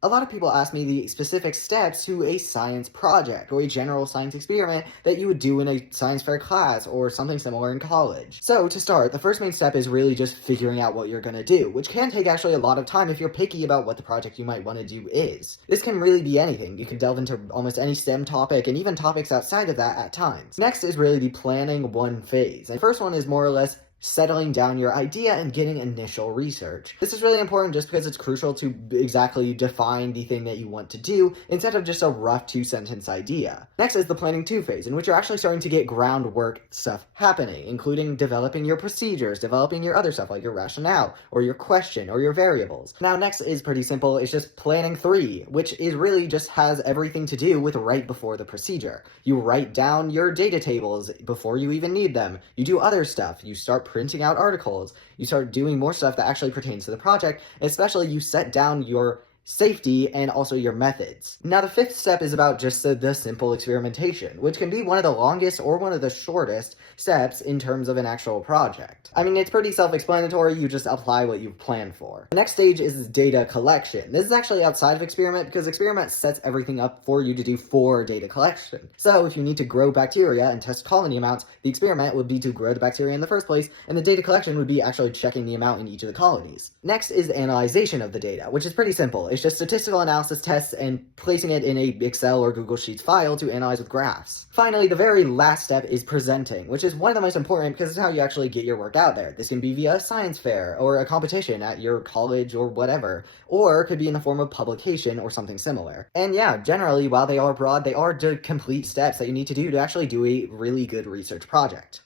A lot of people ask me the specific steps to a science project or a general science experiment that you would do in a science fair class or something similar in college. So to start, the first main step is really just figuring out what you're going to do, which can take actually a lot of time if you're picky about what the project you might want to do is. This can really be anything. You can delve into almost any STEM topic and even topics outside of that at times. Next is really the planning one phase. And the first one is more or less settling down your idea and getting initial research. This is really important just because it's crucial to exactly define the thing that you want to do instead of just a rough two-sentence idea. Next is the planning two phase, in which you're actually starting to get groundwork stuff happening, including developing your procedures, developing your other stuff like your rationale, or your question, or your variables. Now next is pretty simple, it's just planning three, which is really just has everything to do with right before the procedure. You write down your data tables before you even need them. You do other stuff. You start printing out articles, you start doing more stuff that actually pertains to the project, and especially you set down your safety and also your methods. Now the fifth step is about just the simple experimentation, which can be one of the longest or one of the shortest steps in terms of an actual project. I mean, it's pretty self-explanatory, you just apply what you've planned for. The next stage is data collection. This is actually outside of experiment because experiment sets everything up for you to do for data collection. So if you need to grow bacteria and test colony amounts, the experiment would be to grow the bacteria in the first place, and the data collection would be actually checking the amount in each of the colonies. Next is analyzation of the data, which is pretty simple. It's just statistical analysis tests and placing it in a Excel or Google Sheets file to analyze with graphs. Finally, the very last step is presenting, which is one of the most important because it's how you actually get your work out there. This can be via a science fair or a competition at your college or whatever, or it could be in the form of publication or something similar. And yeah, generally, while they are broad, they are the complete steps that you need to do to actually do a really good research project.